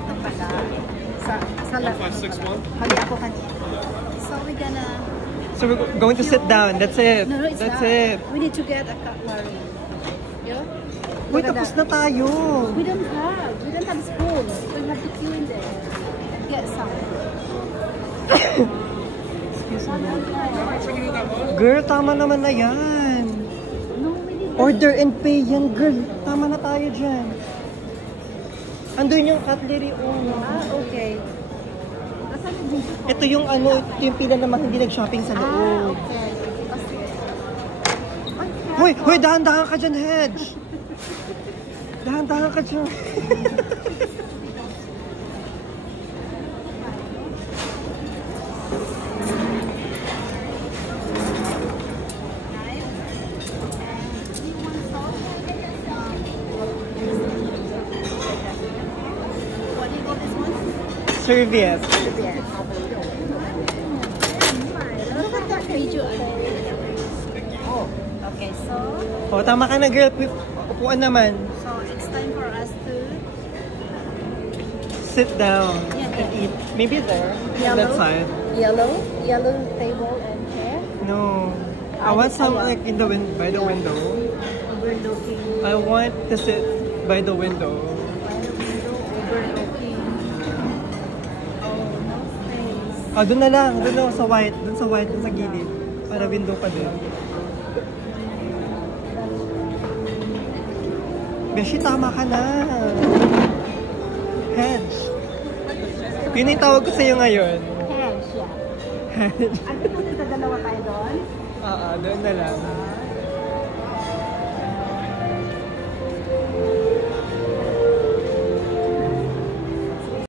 dito pala. Sa left. 1561? Hali ako kanina. So we're gonna... So we're going to sit down. That's it. No, it's That's not. it. We need to get a cutlery. Yeah? Wait, tapos na tayo. We don't have spoon. So we have to queue in there and get some. Excuse me. Girl, tama naman na yan. No, we need Order and pay yan, girl. Tama na tayo dyan. Andun yung cutlery. okay. Nasaan yung dito? Ito yung ano, ito yung pila naman hindi nag-shopping sa loob. Okay. Hoy, dahan-dahan ka dyan, Hedge. Dahan-dahan ka dyan. Serviette. Oh, okay, so Tama ka na, girl. Upuan naman. it's time for us to Sit down Yeah, and eat. Maybe there. On that side. yellow table and chair. No. I want some like in the by the window. Overlooking. I want to sit by the window. By the window, overlooking. Oh, no space. Doon na lang. Doon lang sa white. Doon sa white. Doon sa gilid. Para window pa din. Beshi, tama ka na. Hedge. Yun yung tawag ko sa'yo ngayon. Hedge, yeah. Hedge. Ano kung dalawa tayo doon? Doon na lang.